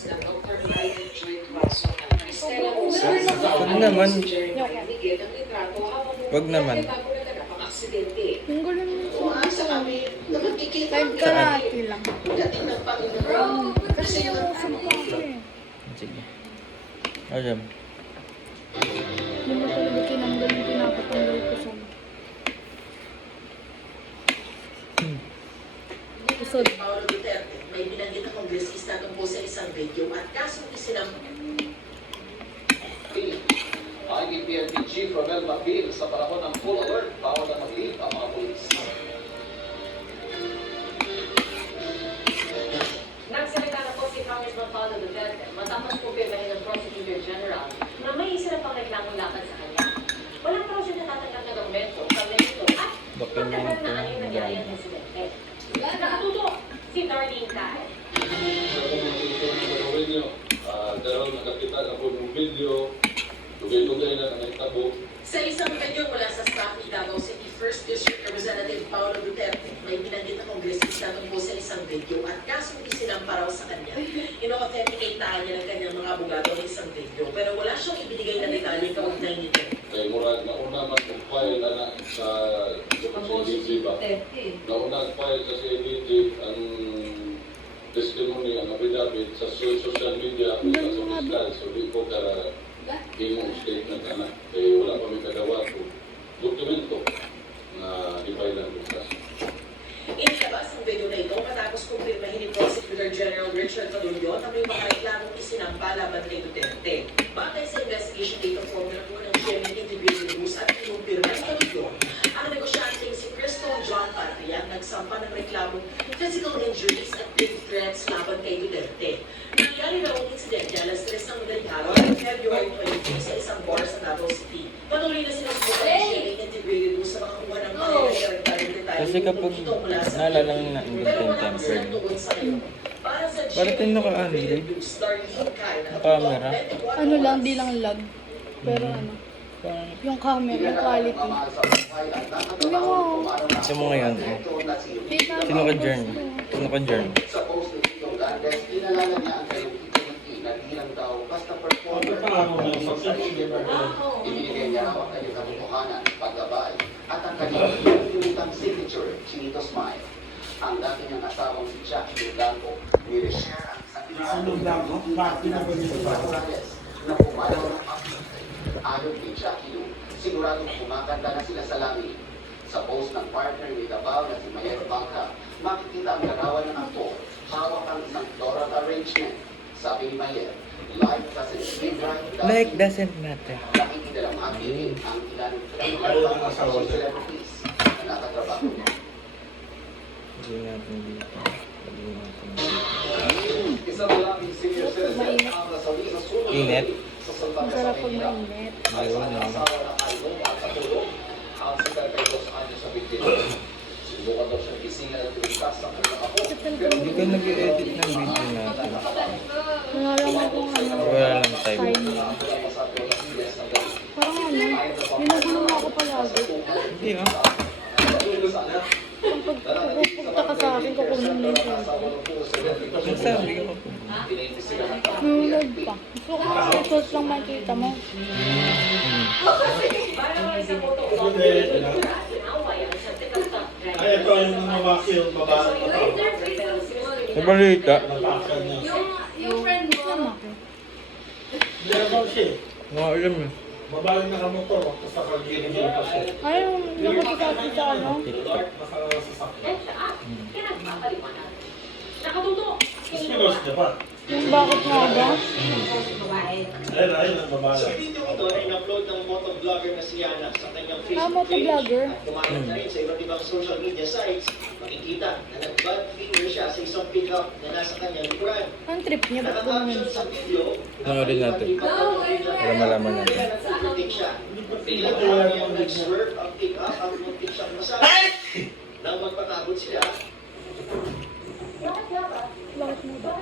Wag naman. Wag naman. Yung gulo naman sa live ka natin lang. Kasi yung sumpa ko eh. Sige. Alam. Hindi mo talaga tinanggal yung pinapatanggal ko sa usod. Paolo Duterte, may binanggit na kongresista tungkol sa isang video at kasong isinam. Ang PNP Chief Romel Mapil sa panahon ng full alert, bawal na mag-leave ang mga pulis. Nagsalita na po si Congressman Paolo Duterte matapos po pirmahin ng Prosecutor General na may isa na pang reklamong lakad sa kanya. Walang pa siya natatanggap na dokumento sa nito at pagkaroon na ang nangyari ang insidente. Nakatuto si Darlene Tay. Daron nakakita ako ng video, lugay-lugay na nakitabo. Sa isang video mula sa staff ni Davao City First District Representative Paolo Duterte, may binanggit na kongresista tungkol sa isang video at kasong isinamparaw sa kanya. Ino-authenticate na niya ng kanyang mga abogado ng isang video, pero wala siyang ibinigay na detalye kaugnay nito. Kay murag nauna man kung file na sa CDG ba? Nauna file sa CDG ang testimony, ang affidavit sa social media at sa fiscal. So di ko kara hingong statement na kaya wala pa may kagawa ko dokumento na di-file ang bukas. Inilabas ang video na ito matapos kumpirmahin ni Prosecutor General Richard Calullo na may mga reklamong isinampa laban kay Duterte. Batay sa investigation data formula po ng Chairman Integrated News at kinumpirma ni Calullo, ang negosyanteng si Crystal John Patria nagsampa ng reklamong physical injuries at death threats laban kay Duterte. Nangyari raw ang insidente alas 3 ng madaling araw ng February 23 sa isang bar sa Davao City. Patuloy na silang buka ng Chairman Integrated News sa mga kuha ng pangyayaring detalye. Kasi kapag naalala mo na yung temper, parating naka-Android, naka-camera. Ano lang, di lang lag. Pero ano, yung camera, yung quality. Hindi mo. Kasi mo ngayon, sino ka journey? Sino ka journey? Sa post ni Tito Gandes, kinalala niya ang kayong itiniti na bilang daw basta performer sa ibinigay niya raw ang kanyang katotohanan, paggabay, at ang kanyang pinutang signature, Chinito Smile. Ang dati niyang asawang si Jackie Blanco, nire-share ang sa na pumalaw ng pag-ibig. Ayon kay Jackie Lu, siguradong kumakanta na sila sa langit. Sa post ng partner ni Davao na si Mayer Bangka, makikita ang larawan ng aktor, hawak ang isang floral arrangement. Sabi ni Mayer, life doesn't feel right. Like doesn't matter. Nakikidalang atin ang ilan ng celebrities na nakatrabaho niya. Hindi natin dito. Hindi natin dito. Isang lalaki senior citizen ang nasawi sa sunog Init. sa Santa Masarap Rosa, pag Manila. mainit. Ayon sa asawa ng Aylong at katulong, ang 72 anyos sa biktima. Sinubukan daw siya gisingan at tulitas sa kanyang apo. Hindi ka nag-edit ng video natin. Wala lang akong ano, Wala lang time. timing. Parang ano, ginugulo mo ako palagi. Hindi ah. Kung pagpupunta ka sa akin, kukunin mo yung cellphone. Nagsabi ka pa po. Nunod pa. Gusto ko mga photos lang makikita mo. Bawal sa photo walk, sinaway ang certificate of driver. Ay, ito yung namaki yung babae ko. Sa balita, Yung friend mo, Ano ako? Hindi daw siya. mga alam eh. Babae nakamotor, tapos nakagigil pa siya. Ay, nakikita sa ano? TikTok. Nakasasakyan. Pinagpapaliwanag. Nakatuto. Tapos pinos niya pa. Yung bakit nga ba? Ayun, ayun ang babae. Sa video ito ay in-upload ng motovlogger na si Yana sa kanyang Facebook motovlogger. page at kumalat na rin sa iba't ibang social media sites. Makikita na nag-bad finger siya sa isang pickup na nasa kanyang likuran. Ang trip niya, ba't Nakaka-caption pumunta? sa video, Panoorin natin. Para malaman natin. nag-overtake siya. Biglang yung nag-swerve ang pickup at muntik siyang masakit. Nang magpatabot sila, Bakit mo ba?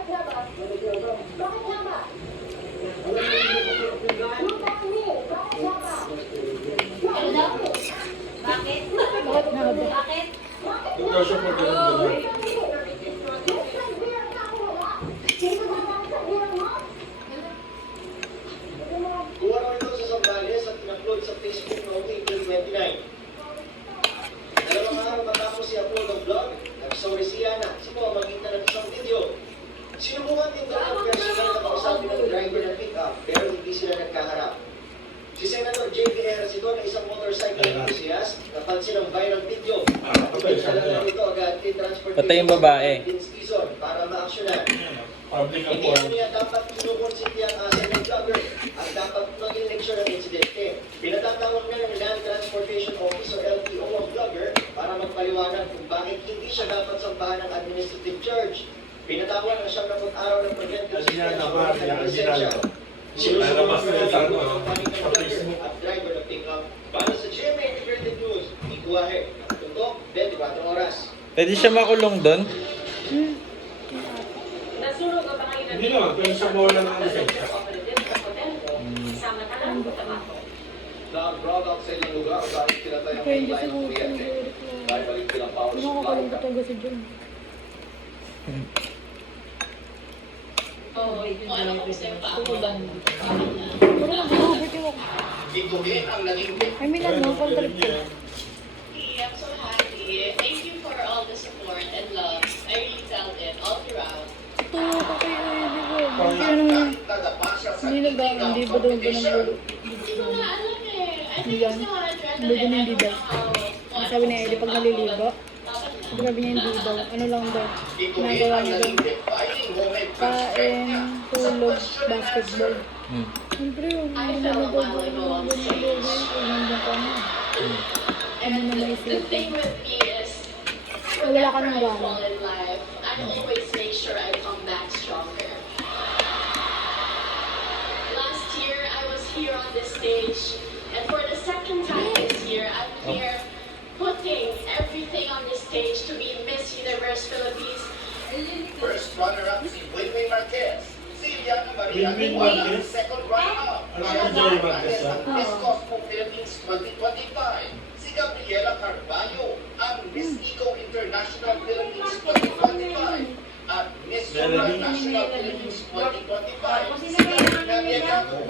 bakit? Bakit nga ba? Bakit? Ito siya po ganun. din daw ng personal na kausapin ng driver ng pick-up pero hindi sila nagkaharap. Si Senator J.B. Ercito na isang motorcycle enthusiast napansin ang viral video. Pagkala na ito agad kay Transportation Patay yung babae. Season para ma-actionan. Public Hindi afford. niya dapat kinukonsiti ang asset ng vlogger at dapat maging leksyon ng insidente. Pinatatawag na ng Land Transportation Office o LTO ang vlogger para magpaliwanag kung bakit hindi siya dapat sampahan ng administrative charge. Pinatawag ang 70 araw ng preventive suspension ng kanyang lisensya. Sinusunod ng at driver ng pick-up. Para sa GMA Integrated News, Iguahe, Tutok, 24 oras. Pwede siya makulong doon? Nasunog ang mga Hindi naman, pero sa mall lang ang lisensya. operative sa hotel ko, kasama ka ng Cotabato. Na-brought out sa ilang lugar dahil tinatayang Kaya hindi mainline siguro ng kuryente. Dahil balik silang power supply. Nakakakalungkot talaga si John. Pero nag-overtake ako. Ito din ang naging I mean, ano, contract ko. I'm so happy. Thank you for all the support and love. I really felt it all throughout. Ito, kakay, hindi ko. Hindi hindi ba doon ba nagbulo? Hindi ko na alam eh. I think Yan. it's still on adrenaline. Hindi din hindi daw. Sabi ni Eddie, pag naliligo, Dapat sabi niya hindi daw. Ano lang daw. Ito din Nagawa ang niya naging daw. defining moment for Kain, tulog, basketball. Siyempre yun, I hindi fell na a while ago on stage. nandiyan ka na. And Ano na the naisip? thing with me is, Wala ka whenever ng I gana. fall in life, I always make sure I come back stronger. Last year, I was here on this stage, and for the second time this year, I'm here putting everything on this stage to be Miss Universe Philippines. First runner-up si Winwin Marquez. Si Liana Maria Winwin Iguala, Marquez? second runner-up. Ano ang Joey Marquez, ang Miss Cosmo Philippines 2025. Si Gabriela Carballo, ang Miss Eco International Philippines 2025. At Miss Melody? Supranational Philippines 2025. Si Gabriela